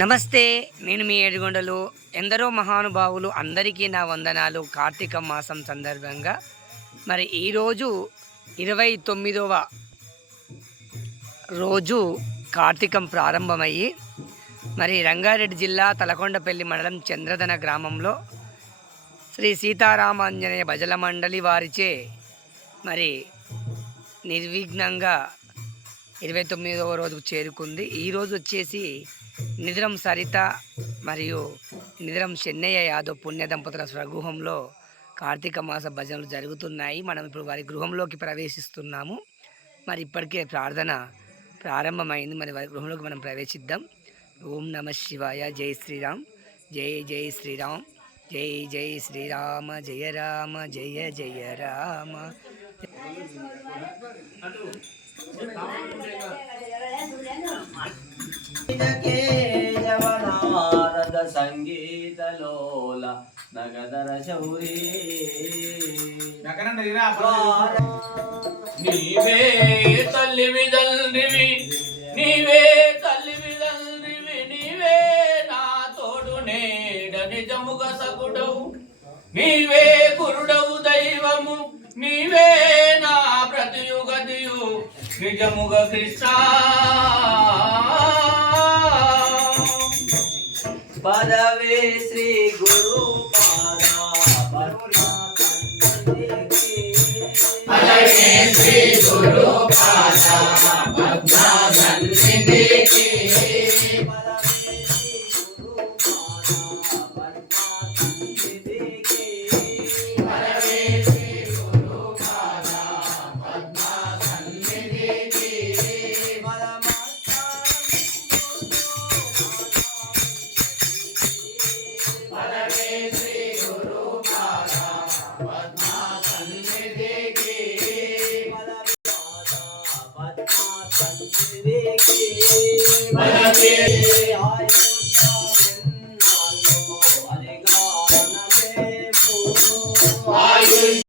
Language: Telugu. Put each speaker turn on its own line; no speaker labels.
నమస్తే నేను మీ ఏడుగొండలు. ఎందరో మహానుభావులు అందరికీ నా వందనాలు. కార్తీక మాసం సందర్భంగా. మరి ఈరోజు ఇరవై తొమ్మిదవ రోజు కార్తీకం ప్రారంభమయ్యి మరి రంగారెడ్డి జిల్లా తలకొండపల్లి మండలం చంద్రధన గ్రామంలో శ్రీ సీతారామాంజనేయ భజల మండలి వారిచే మరి నిర్విఘ్నంగా ఇరవై తొమ్మిదవ రోజు చేరుకుంది. ఈరోజు వచ్చేసి నిద్రం సరిత మరియు నిద్రం చెన్నయ్య యాదవ్ పుణ్య దంపతుల స్వగృహంలో కార్తీక మాస భజనలు జరుగుతున్నాయి. మనం ఇప్పుడు వారి గృహంలోకి ప్రవేశిస్తున్నాము. మరి ఇప్పటికే ప్రార్థన ప్రారంభమైంది. మరి వారి గృహంలోకి మనం ప్రవేశిద్దాం. ఓం నమ శివాయ. జై శ్రీరామ్. జై జై శ్రీరామ్. జై జై శ్రీరామ జయ రామ జయ జయ రామ.
కేయవనారద సంగీతలోల నగదర శౌరీ నీవే తల్లి విదల్నివి నిజముగా సగుడవు. నీవే గురుడవు దైవము. నీవే నా ప్రతియుగదియు నిజముగ కృష్ణ పదవే శ్రీ గురు పదవే శ్రీ గురు పదవే